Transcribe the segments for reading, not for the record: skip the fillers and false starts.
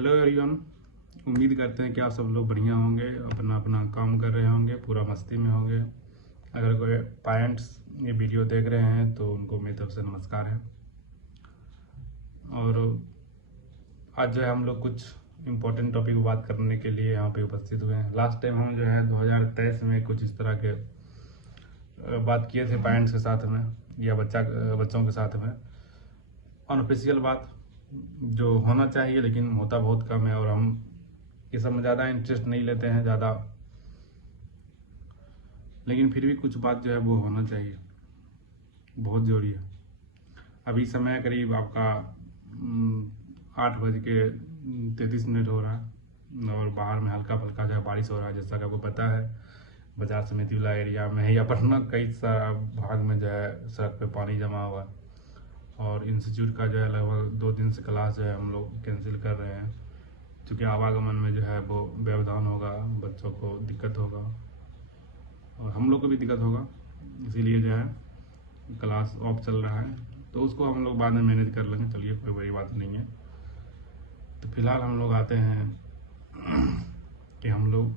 Hello everyone. उम्मीद करते हैं कि आप सब लोग बढ़िया होंगे, अपना अपना काम कर रहे होंगे, पूरा मस्ती में होंगे। अगर कोई पेरेंट्स ये वीडियो देख रहे हैं तो उनको मेरी तरफ से नमस्कार है। और आज जो है हम लोग कुछ इम्पोर्टेंट टॉपिक पर बात करने के लिए यहाँ पे उपस्थित हुए हैं। लास्ट टाइम हम जो है 2023 में कुछ इस तरह के बात किए थे पेरेंट्स के साथ में या बच्चों के साथ में। अनऑफिशियल बात जो होना चाहिए लेकिन होता बहुत कम है, और हम ये सब में ज़्यादा इंटरेस्ट नहीं लेते हैं ज़्यादा, लेकिन फिर भी कुछ बात जो है वो होना चाहिए, बहुत ज़रूरी है। अभी समय करीब आपका 8:33 हो रहा है और बाहर में हल्का फुल्का जो है बारिश हो रहा है। जैसा कि आपको पता है, बाजार समिति वाला एरिया में है या पटना कई सारा भाग में जो है सड़क पे पानी जमा हुआ है। और इंस्टीट्यूट का जो है लगभग 2 दिन से क्लास जो है हम लोग कैंसिल कर रहे हैं, क्योंकि आवागमन में जो है वो व्यवधान होगा, बच्चों को दिक्कत होगा और हम लोग को भी दिक्कत होगा। इसीलिए जो है क्लास ऑफ चल रहा है, तो उसको हम लोग बाद में मैनेज कर लेंगे। चलिए, कोई बड़ी बात नहीं है। तो फिलहाल हम लोग आते हैं कि हम लोग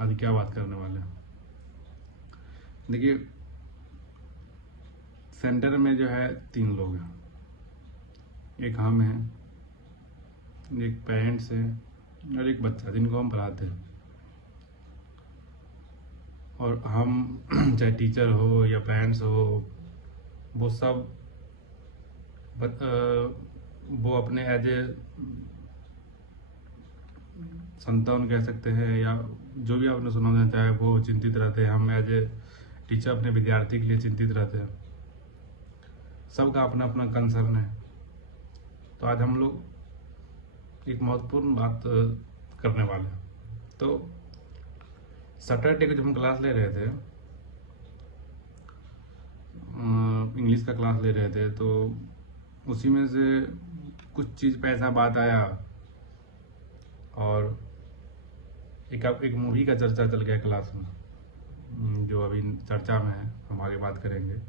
आज क्या बात करने वाले हैं। देखिए, सेंटर में जो है 3 लोग हैं। एक हम हैं, एक पेरेंट्स है और एक बच्चा जिनको हम पढ़ाते हैं। और हम चाहे टीचर हो या पेरेंट्स हो, वो सब वो अपने एज ए संतान कह सकते हैं या जो भी आपने सुना चाहे, वो चिंतित रहते हैं। हम एज ए टीचर अपने विद्यार्थी के लिए चिंतित रहते हैं। सबका अपना अपना कंसर्न है। तो आज हम लोग एक महत्वपूर्ण बात करने वाले हैं। तो सैटरडे को जब हम क्लास ले रहे थे, इंग्लिश का क्लास ले रहे थे, तो उसी में से कुछ चीज़ पे ऐसा बात आया और एक मूवी का चर्चा चल गया क्लास में, जो अभी चर्चा में है, हम आगे बात करेंगे।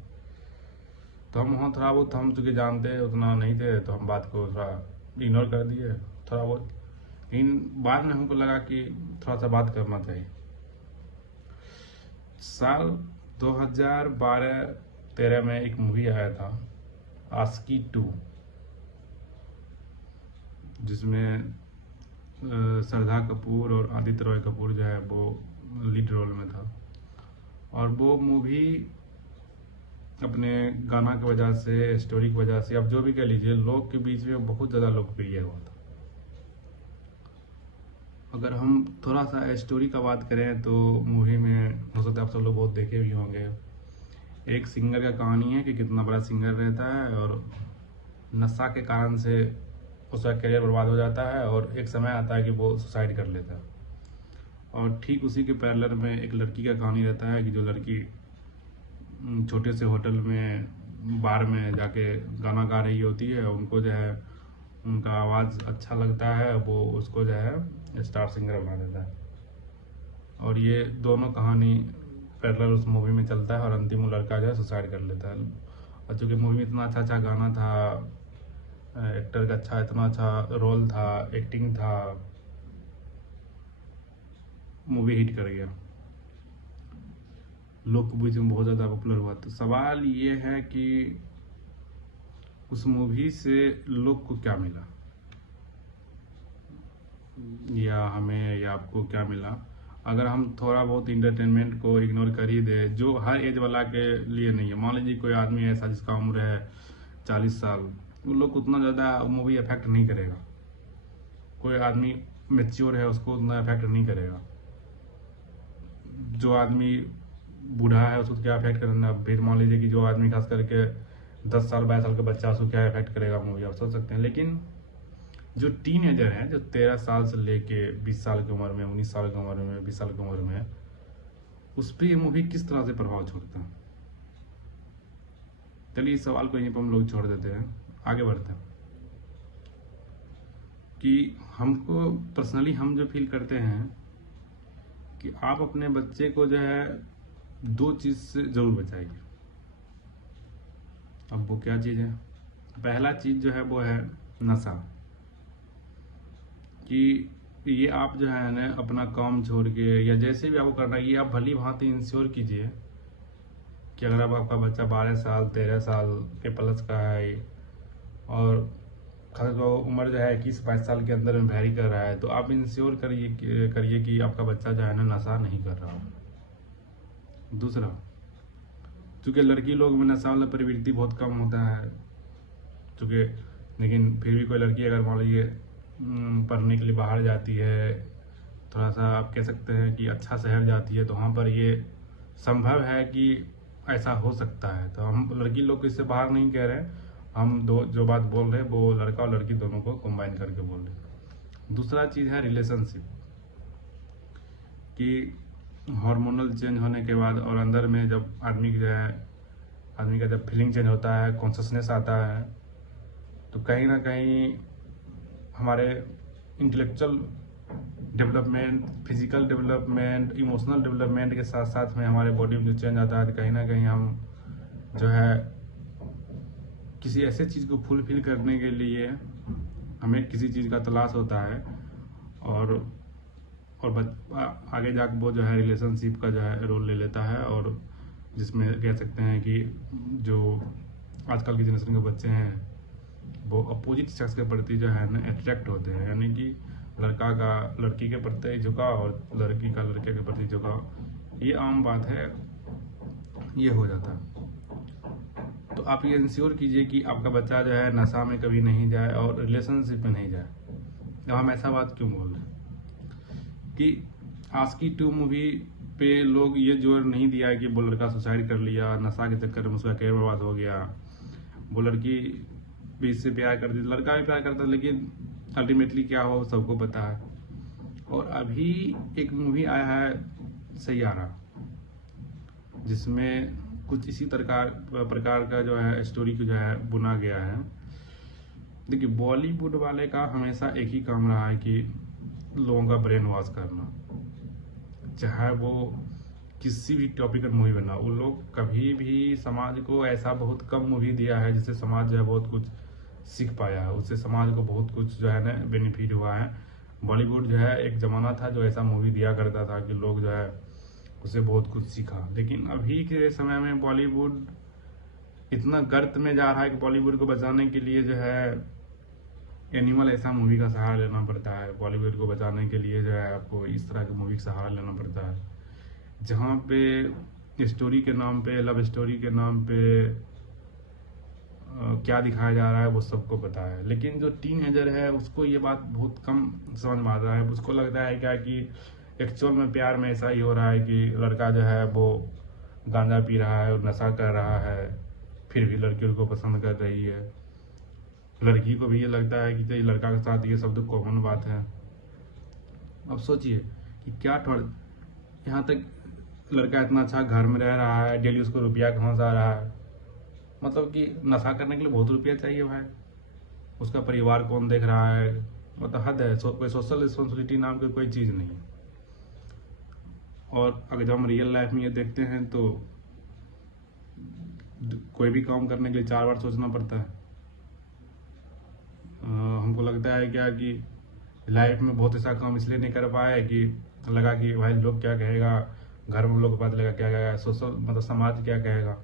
तो हम वहाँ थोड़ा बहुत, हम चूँकि जानते उतना नहीं थे, तो हम बात को थोड़ा इग्नोर कर दिए थोड़ा बहुत। लेकिन बाद में हमको लगा कि थोड़ा सा बात करना चाहिए। साल 2012-13 में एक मूवी आया था, आस्की 2, जिसमें श्रद्धा कपूर और आदित्य रॉय कपूर जो है वो लीड रोल में था। और वो मूवी अपने गाना की वजह से, स्टोरी की वजह से, आप जो भी कह लीजिए, लोग के बीच में बहुत ज़्यादा लोकप्रिय हुआ था। अगर हम थोड़ा सा स्टोरी का बात करें तो मूवी में हो सकता है आप सब लोग बहुत देखे भी होंगे। एक सिंगर का कहानी है कि कितना बड़ा सिंगर रहता है और नशा के कारण से उसका करियर बर्बाद हो जाता है, और एक समय आता है कि वो सुसाइड कर लेता है। और ठीक उसी के पैरेलल में एक लड़की का कहानी रहता है कि जो लड़की छोटे से होटल में, बार में जाके गाना गा रही होती है। उनको जो है उनका आवाज़ अच्छा लगता है, वो उसको जो है स्टार सिंगर बना देता है। और ये दोनों कहानी पैरेलल उस मूवी में चलता है और अंतिम वो लड़का जो है सुसाइड कर लेता है। और चूँकि मूवी में इतना अच्छा गाना था, एक्टर का इतना अच्छा रोल था, एक्टिंग था, मूवी हिट कर गया, लोग के बीच में बहुत ज़्यादा पॉपुलर हुआ। तो सवाल ये है कि उस मूवी से लोग को क्या मिला, या हमें या आपको क्या मिला। अगर हम थोड़ा बहुत इंटरटेनमेंट को इग्नोर कर ही दे, जो हर एज वाला के लिए नहीं है। मान लीजिए कोई आदमी ऐसा जिसका उम्र है 40 साल, वो लोग उतना ज़्यादा मूवी इफेक्ट नहीं करेगा। कोई आदमी मैच्योर है, उसको उतना इफेक्ट नहीं करेगा। जो आदमी बूढ़ा है उसको क्या इफेक्ट करना। फिर मान लीजिए कि जो आदमी खास करके 10 साल 22 साल का बच्चा, उसको क्या इफेक्ट करेगा मूवी, आप सोच सकते हैं। लेकिन जो टीनेजर है, जो 13 साल से लेके 20 साल की उम्र में, 19 साल की उम्र में, 20 साल की उम्र में, उस पर ये मूवी किस तरह से प्रभाव छोड़ता है। चलिए इस सवाल को यहीं पर हम लोग छोड़ देते हैं, आगे बढ़ते हैं। कि हमको पर्सनली हम जो फील करते हैं कि आप अपने बच्चे को जो है 2 चीज़ से ज़रूर बचाइए। अब वो क्या चीज़ है? पहला चीज़ जो है वो है नशा। कि ये आप जो है ना अपना काम छोड़ के या जैसे भी आपको करना है, ये आप भली भांति इंश्योर कीजिए कि अगर अब आपका बच्चा 12 साल 13 साल के प्लस का है और खास तो उम्र जो है 21-22 साल के अंदर में वैरी कर रहा है, तो आप इंश्योर करिए कि आपका बच्चा जो है ना नशा नहीं कर रहा हो। दूसरा, चूँकि लड़की लोग में नशा वाला प्रवृत्ति बहुत कम होता है, चूँकि लेकिन फिर भी कोई लड़की अगर मान लीजिए पढ़ने के लिए बाहर जाती है, थोड़ा सा आप कह सकते हैं कि अच्छा शहर जाती है, तो वहाँ पर ये संभव है कि ऐसा हो सकता है। तो हम लड़की लोग को इससे बाहर नहीं कह रहे हैं, हम दो जो बात बोल रहे हैं वो लड़का और लड़की दोनों को कंबाइन करके बोल रहे हैं। दूसरा चीज़ है रिलेशनशिप, कि हार्मोनल चेंज होने के बाद और अंदर में जब आदमी का जब फीलिंग चेंज होता है, कॉन्शसनेस आता है, तो कहीं ना कहीं हमारे intellectual development, physical development, emotional development के साथ साथ में हमारे बॉडी में जो चेंज आता है, तो कहीं ना कहीं हम जो है किसी ऐसे चीज़ को फुलफिल करने के लिए हमें किसी चीज़ का तलाश होता है और आगे जाकर वो जो है रिलेशनशिप का जो है रोल ले लेता है, और जिसमें कह सकते हैं कि जो आजकल की जनरेशन के बच्चे हैं वो अपोजिट सेक्स के प्रति जो है ना अट्रैक्ट होते हैं, यानी कि लड़का का लड़की के प्रति झुकाव और लड़की का लड़के के प्रति झुकाव, ये आम बात है, ये हो जाता है। तो आप ये इंश्योर कीजिए कि आपका बच्चा जो है नशा में कभी नहीं जाए और रिलेशनशिप में नहीं जाए। अब हम ऐसा बात क्यों बोल रहे हैं कि आस्की 2 मूवी पे लोग ये जोर नहीं दिया है कि वो लड़का सुसाइड कर लिया, नशा के चक्कर में उसका कैरियर बर्बाद हो गया, वो लड़की भी इससे प्यार करती, लड़का भी प्यार करता, लेकिन अल्टीमेटली क्या हो सबको पता है। और अभी एक मूवी आया है सैयारा, जिसमें कुछ इसी प्रकार का जो है स्टोरी को जो है बुना गया है। देखिए, बॉलीवुड वाले का हमेशा एक ही काम रहा है कि लोगों का ब्रेन वॉश करना, चाहे वो किसी भी टॉपिक पर मूवी बना, वो लोग कभी भी समाज को ऐसा बहुत कम मूवी दिया है जिससे समाज जो है बहुत कुछ सीख पाया है, उससे समाज को बहुत कुछ जो है ना बेनिफिट हुआ है। बॉलीवुड जो है एक ज़माना था जो ऐसा मूवी दिया करता था कि लोग जो है उससे बहुत कुछ सीखा, लेकिन अभी के समय में बॉलीवुड इतना गर्त में जा रहा है कि बॉलीवुड को बचाने के लिए जो है एनिमल ऐसा मूवी का सहारा लेना पड़ता है। बॉलीवुड को बचाने के लिए जो है आपको इस तरह की मूवी का सहारा लेना पड़ता है, जहाँ पे स्टोरी के नाम पे, लव स्टोरी के नाम पे क्या दिखाया जा रहा है वो सबको पता है, लेकिन जो टीनएजर है उसको ये बात बहुत कम समझ में आ रहा है। उसको लगता है क्या कि एक्चुअल में प्यार में ऐसा ही हो रहा है कि लड़का जो है वो गांजा पी रहा है और नशा कर रहा है, फिर भी लड़की उसको पसंद कर रही है। लड़की को भी ये लगता है कि लड़का के साथ ये सब तो कॉमन बात है। अब सोचिए कि क्या यहाँ तक लड़का इतना अच्छा घर में रह रहा है, डेली उसको रुपया कहाँ से आ रहा है, मतलब कि नशा करने के लिए बहुत रुपया चाहिए भाई, उसका परिवार कौन देख रहा है, मतलब हद है। कोई सोशल रिस्पॉन्सिबिलिटी नाम की कोई चीज़ नहीं है। और अगर जब हम रियल लाइफ में ये देखते हैं तो कोई भी काम करने के लिए 4 बार सोचना पड़ता है। हमको लगता है क्या कि लाइफ में बहुत ऐसा काम इसलिए नहीं कर पाए कि लगा कि भाई लोग क्या कहेगा, घर में लोग को पता लगा क्या कहेगा, सोशल मतलब समाज क्या कहेगा।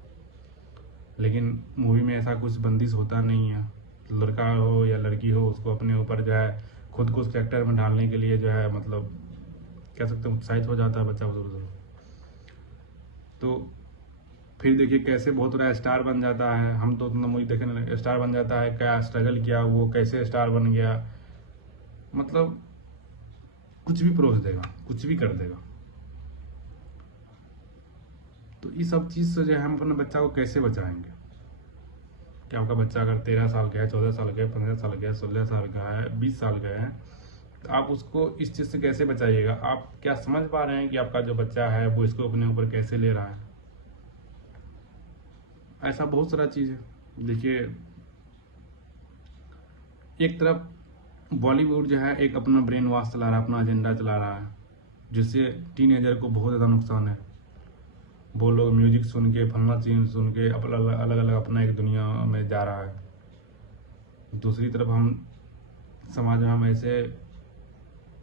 लेकिन मूवी में ऐसा कुछ बंदिश होता नहीं है, लड़का हो या लड़की हो उसको अपने ऊपर जो है खुद को उस कैरेक्टर में ढालने के लिए जो है मतलब कह सकते हैं उत्साहित हो जाता है बच्चा उधर। तो फिर देखिए कैसे बहुत बड़ा स्टार बन जाता है। हम तो उतना मूवी देखने लगे, स्टार बन जाता है, क्या स्ट्रगल किया वो, कैसे स्टार बन गया, मतलब कुछ भी परोस देगा, कुछ भी कर देगा। तो इस सब चीज़ से जो है हम अपने बच्चा को कैसे बचाएंगे? कि आपका बच्चा अगर 13 साल का है, 14 साल का है, 15 साल का है, 16 साल का है, 20 साल का है, तो आप उसको इस चीज़ से कैसे बचाइएगा? आप क्या समझ पा रहे हैं कि आपका जो बच्चा है वो इसको अपने ऊपर कैसे ले रहा है? ऐसा बहुत सारा चीज़ है। देखिए, एक तरफ बॉलीवुड जो है एक अपना ब्रेन वॉश चला रहा है, अपना एजेंडा चला रहा है, जिससे टीनेजर को बहुत ज़्यादा नुकसान है। वो लोग म्यूजिक सुन के, फलना चीज सुन के अलग अलग अपना एक दुनिया में जा रहा है। दूसरी तरफ हम समाज में हम ऐसे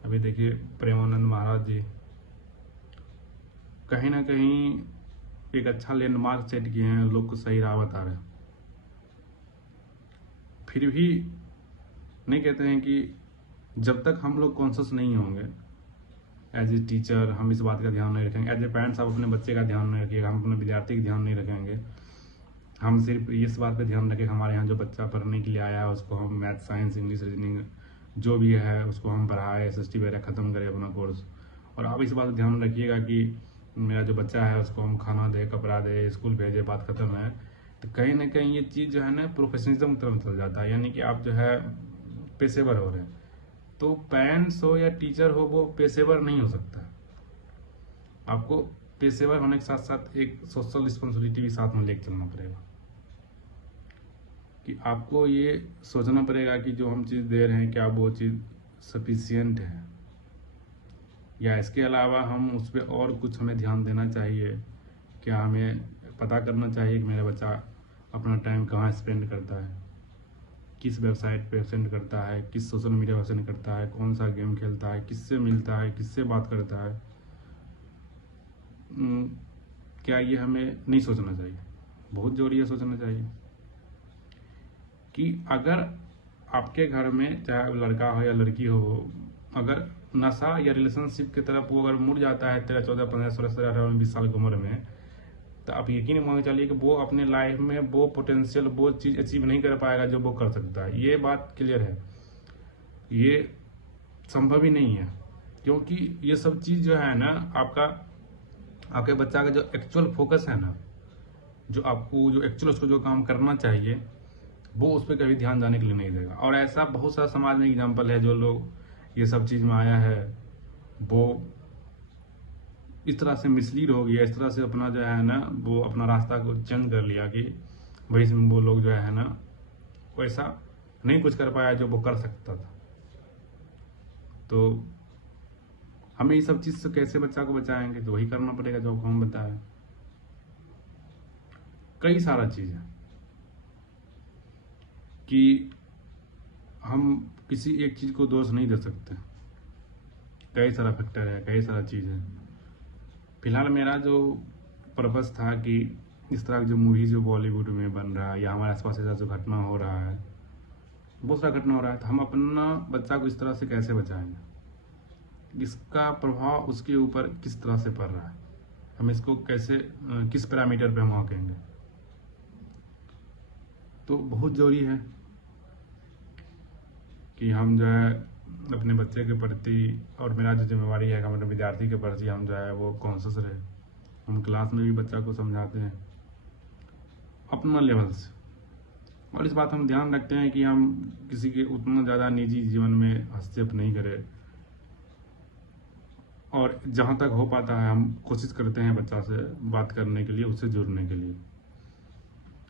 अभी देखिए प्रेमानंद महाराज जी कहीं ना कहीं एक अच्छा लैंडमार्क सेट किए हैं, लोग को सही राह बता रहे हैं। फिर भी नहीं कहते हैं कि जब तक हम लोग कॉन्शियस नहीं होंगे एज ए टीचर, हम इस बात का ध्यान नहीं रखेंगे, एज ए पेरेंट्स आप अपने बच्चे का ध्यान नहीं रखिएगा, हम अपने विद्यार्थी का ध्यान नहीं रखेंगे, हम सिर्फ इस बात पे ध्यान रखें हमारे यहाँ जो बच्चा पढ़ने के लिए आया है उसको हम मैथ, साइंस, इंग्लिश, रीजनिंग जो भी है उसको हम पढ़ाएं, SST वगैरह ख़त्म करें अपना कोर्स। और आप इस बात का ध्यान रखिएगा कि मेरा जो बच्चा है उसको हम खाना दे, कपड़ा दे, स्कूल भेजे, बात खत्म है। तो कहीं ना कहीं ये चीज़ जो है ना प्रोफेशनलिज्म की तरफ चल जाता है, यानी कि आप जो है पेशेवर हो रहे हैं। तो पेरेंट्स हो या टीचर हो वो पेशेवर नहीं हो सकता। आपको पेशेवर होने के साथ साथ एक सोशल रिस्पॉन्सिबिलिटी भी साथ में लेकर चलना पड़ेगा कि आपको ये सोचना पड़ेगा कि जो हम चीज़ दे रहे हैं क्या वो चीज़ सफिशियंट है, या इसके अलावा हम उस पर और कुछ हमें ध्यान देना चाहिए। क्या हमें पता करना चाहिए कि मेरा बच्चा अपना टाइम कहाँ स्पेंड करता है, किस वेबसाइट पे सेंड करता है, किस सोशल मीडिया पर सेंड करता है, कौन सा गेम खेलता है, किससे मिलता है, किससे बात करता है। क्या ये हमें नहीं सोचना चाहिए? बहुत जरूरी है सोचना चाहिए कि अगर आपके घर में चाहे लड़का हो या लड़की हो, अगर नशा या रिलेशनशिप की तरफ वो अगर मुड़ जाता है 13, 14, 15, 16, 17, 18, 20 साल की उम्र में, तो आप यकीन मान के चलिए कि वो अपने लाइफ में वो पोटेंशियल, वो चीज़ अचीव नहीं कर पाएगा जो वो कर सकता है। ये बात क्लियर है, ये संभव ही नहीं है। क्योंकि ये सब चीज़ जो है ना आपके बच्चा का जो एक्चुअल फोकस है ना, जो आपको जो एक्चुअल उसको जो काम करना चाहिए वो उस पर कभी ध्यान जाने के लिए नहीं देगा। और ऐसा बहुत सारा समाज में एग्जाम्पल है जो लोग ये सब चीज़ में आया है वो इस तरह से मिसलीड हो गया, इस तरह से अपना जो है ना वो अपना रास्ता को चेंज कर लिया कि भाई वो लोग जो है ना वैसा नहीं कुछ कर पाया जो वो कर सकता था। तो हमें ये सब चीज़ से कैसे बच्चा को बचाएंगे? तो वही करना पड़ेगा जो हम बताए। कई सारा चीज़ है कि हम किसी एक चीज़ को दोष नहीं दे सकते, कई सारा फैक्टर है, कई सारा चीज़ है। फिलहाल मेरा जो पर्पस था कि इस तरह की जो मूवी जो बॉलीवुड में बन रहा है या हमारे आसपास ऐसा जो घटना हो रहा है, बहुत सारा घटना हो रहा है, तो हम अपना बच्चा को इस तरह से कैसे बचाएंगे, इसका प्रभाव उसके ऊपर किस तरह से पड़ रहा है, हम इसको कैसे किस पैरामीटर पे हम आंकेंगे। तो बहुत ज़रूरी है कि हम जो है अपने बच्चे के प्रति और मेरा जो जिम्मेवारी है हमारे विद्यार्थी के प्रति हम जो है वो कॉन्शियस रहे। हम क्लास में भी बच्चा को समझाते हैं अपना लेवल से, और इस बात हम ध्यान रखते हैं कि हम किसी के उतना ज़्यादा निजी जीवन में हस्तक्षेप नहीं करें, और जहाँ तक हो पाता है हम कोशिश करते हैं बच्चा से बात करने के लिए, उससे जुड़ने के लिए।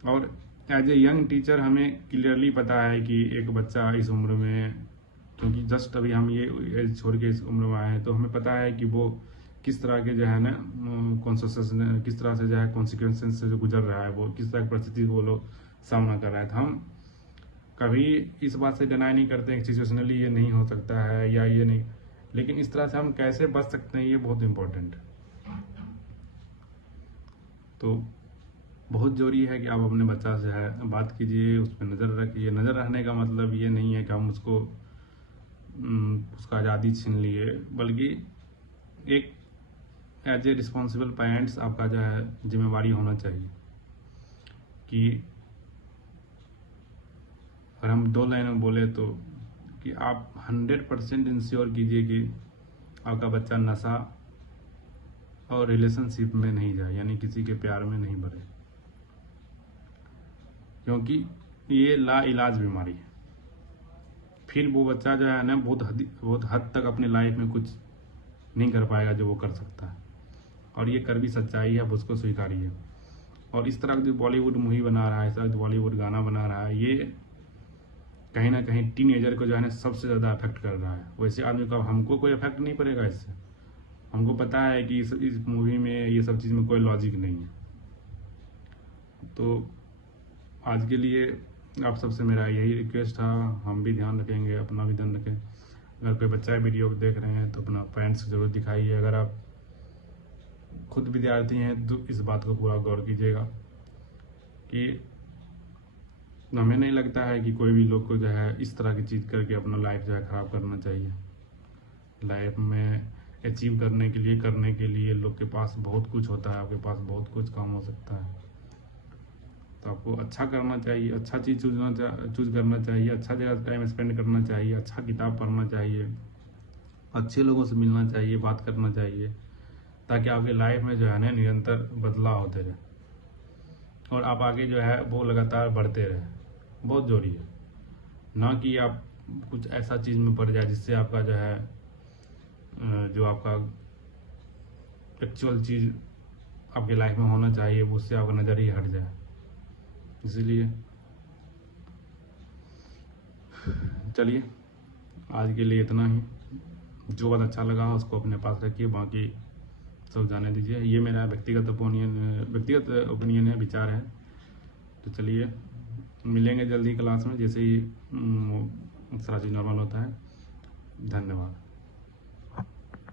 और एज ए यंग टीचर हमें क्लियरली पता है कि एक बच्चा इस उम्र में, क्योंकि जस्ट अभी हम ये एज छोड़ के इस उम्र में आए हैं, तो हमें पता है कि वो किस तरह के जो है ना कॉन्सिक्वेंस किस तरह से जो है कॉन्सिक्वेंसेस से जो गुजर रहा है, वो किस तरह की परिस्थिति को वो लोग सामना कर रहा है। तो हम कभी इस बात से डिनाई नहीं करते हैं कि सिचुएशनली ये नहीं हो सकता है या ये नहीं, लेकिन इस तरह से हम कैसे बच सकते हैं ये बहुत इम्पोर्टेंट है। तो बहुत ज़रूरी है कि आप अपने बच्चा से है बात कीजिए, उस पर नज़र रखिए। नज़र रखने का मतलब ये नहीं है कि हम उसको उसका आज़ादी छीन लिए, बल्कि एक एज ए रिस्पॉन्सिबल पेरेंट्स आपका जो है जिम्मेवारी होना चाहिए कि अगर हम 2 लाइन में बोले तो कि आप 100% इंश्योर कीजिए कि आपका बच्चा नशा और रिलेशनशिप में नहीं जाए, यानी किसी के प्यार में नहीं बढ़े, क्योंकि ये लाइलाज बीमारी है। फिर वो बच्चा जो है ना बहुत हद तक अपनी लाइफ में कुछ नहीं कर पाएगा जो वो कर सकता है, और ये कर भी सच्चाई है, अब उसको स्वीकारिए। और इस तरह की जो बॉलीवुड मूवी बना रहा है, इस तरह जो बॉलीवुड गाना बना रहा है, ये कहीं ना कहीं टीनेजर को जो है ना सबसे ज़्यादा अफेक्ट कर रहा है। वैसे आदमी को, हमको कोई अफेक्ट नहीं पड़ेगा इससे, हमको पता है कि इस मूवी में ये सब चीज़ में कोई लॉजिक नहीं है। तो आज के लिए आप सबसे मेरा यही रिक्वेस्ट था, हम भी ध्यान रखेंगे, अपना भी ध्यान रखें, अगर कोई बच्चा वीडियो देख रहे हैं तो अपना पेरेंट्स को जरूर दिखाइए। अगर आप खुद विद्यार्थी हैं तो इस बात को पूरा गौर कीजिएगा कि हमें नहीं लगता है कि कोई भी लोग को जो है इस तरह की चीज़ करके अपना लाइफ जो है ख़राब करना चाहिए। लाइफ में अचीव करने के लिए लोग के पास बहुत कुछ होता है, आपके पास बहुत कुछ काम हो सकता है। तो आपको अच्छा करना चाहिए, अच्छा चीज़ चूज करना चाहिए, अच्छा जगह टाइम स्पेंड करना चाहिए, अच्छा किताब पढ़ना चाहिए, अच्छे लोगों से मिलना चाहिए, बात करना चाहिए, ताकि आपके लाइफ में जो है ना निरंतर बदलाव होते रहे और आप आगे जो है वो लगातार बढ़ते रहे। बहुत जरूरी है, ना कि आप कुछ ऐसा चीज़ में पड़ जाए जिससे आपका जो है जो आपका एक्चुअल चीज़ आपके लाइफ में होना चाहिए उससे आपका नज़र ही हट जाए। इसीलिए चलिए आज के लिए इतना ही। जो बात अच्छा लगा उसको अपने पास रखिए, बाकी सब जाने दीजिए। ये मेरा व्यक्तिगत ओपिनियन है, विचार है। तो चलिए मिलेंगे जल्दी क्लास में, जैसे ही सारा चीज़ नॉर्मल होता है। धन्यवाद।